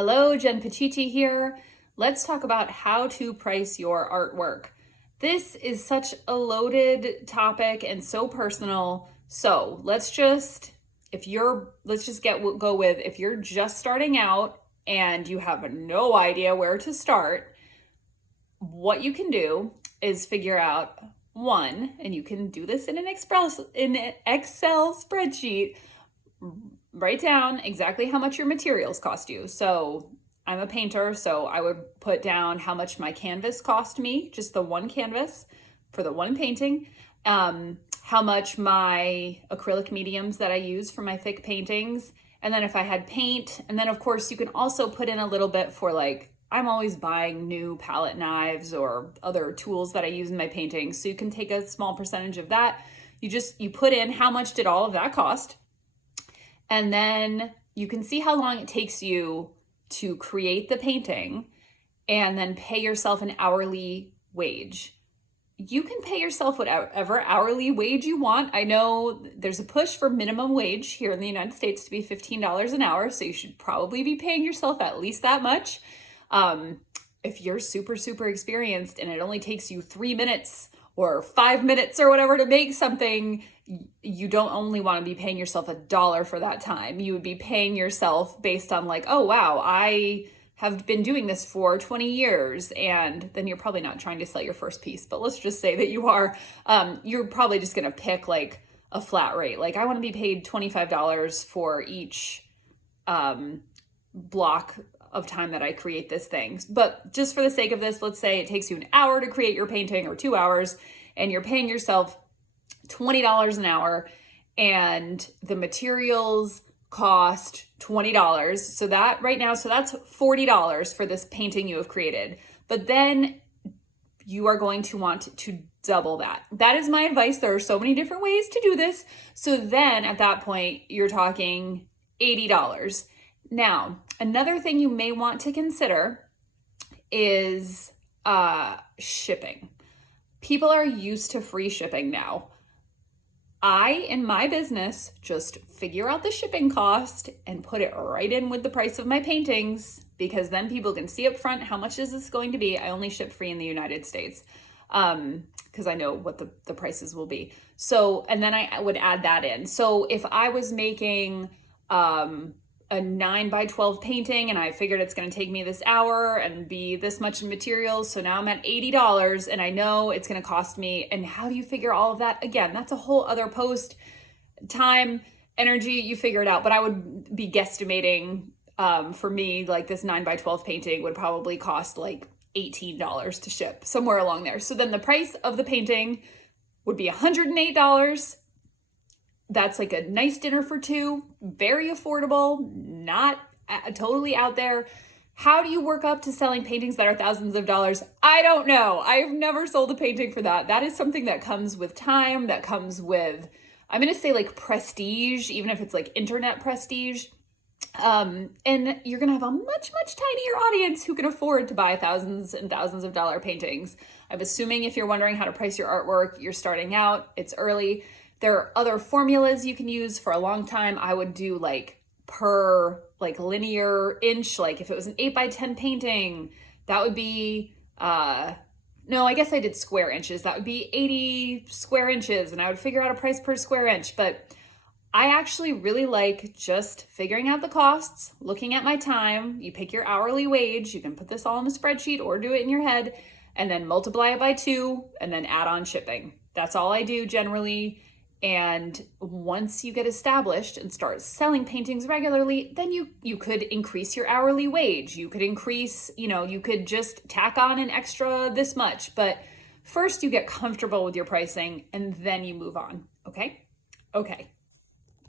Hello, Jen Pacici here. Let's talk about how to price your artwork. This is such a loaded topic and so personal. So let's just go with if you're just starting out and you have no idea where to start, what you can do is figure out one, and you can do this in an Excel spreadsheet. Write down exactly how much your materials cost you. So I'm a painter, so I would put down how much my canvas cost me, just the one canvas for the one painting, how much my acrylic mediums that I use for my thick paintings, and then if I had paint, and then of course you can also put in a little bit for like, I'm always buying new palette knives or other tools that I use in my paintings, so you can take a small percentage of that. You put in how much did all of that cost, and then you can see how long it takes you to create the painting and then pay yourself an hourly wage. You can pay yourself whatever hourly wage you want. I know there's a push for minimum wage here in the United States to be $15 an hour, so you should probably be paying yourself at least that much. If you're super, super experienced and it only takes you 3 minutes or 5 minutes or whatever to make something, you don't only want to be paying yourself $1 for that time. You would be paying yourself based on like, oh wow, I have been doing this for 20 years. And then you're probably not trying to sell your first piece, but let's just say that you are. You're probably just going to pick like a flat rate. Like I want to be paid $25 for each block of time that I create this thing. But just for the sake of this, let's say it takes you an hour to create your painting or 2 hours, and you're paying yourself $20 an hour, and the materials cost $20. So that right now, so that's $40 for this painting you have created. But then you are going to want to double that. That is my advice. There are so many different ways to do this. So then at that point, you're talking $80. Now, another thing you may want to consider is shipping. People are used to free shipping now. I, in my business, just figure out the shipping cost and put it right in with the price of my paintings, because then people can see up front how much is this going to be. I only ship free in the United States because I know what the prices will be. So, and then I would add that in. So if I was making a 9x12 painting and I figured it's going to take me this hour and be this much in materials, so now I'm at $80 and I know it's going to cost me. And how do you figure all of that? Again, that's a whole other post. Time, energy, you figure it out. But I would be guesstimating for me, like this 9x12 painting would probably cost like $18 to ship, somewhere along there. So then the price of the painting would be $108. That's like a nice dinner for two, very affordable, not totally out there. How do you work up to selling paintings that are thousands of dollars? I don't know. I've never sold a painting for that. That is something that comes with time, that comes with, I'm going to say like prestige, even if it's like internet prestige. And you're going to have a much, much tinier audience who can afford to buy thousands and thousands of dollar paintings. I'm assuming if you're wondering how to price your artwork, you're starting out, it's early. There are other formulas you can use. For a long time, I would do like per like linear inch. Like if it was an 8x10 painting, that would be, no, I guess I did square inches. That would be 80 square inches, and I would figure out a price per square inch. But I actually really like just figuring out the costs, looking at my time. You pick your hourly wage. You can put this all in a spreadsheet or do it in your head, and then multiply it by 2 and then add on shipping. That's all I do generally. And once you get established and start selling paintings regularly, then you could increase your hourly wage. You could increase, you could just tack on an extra this much. But first you get comfortable with your pricing and then you move on. Okay? Okay.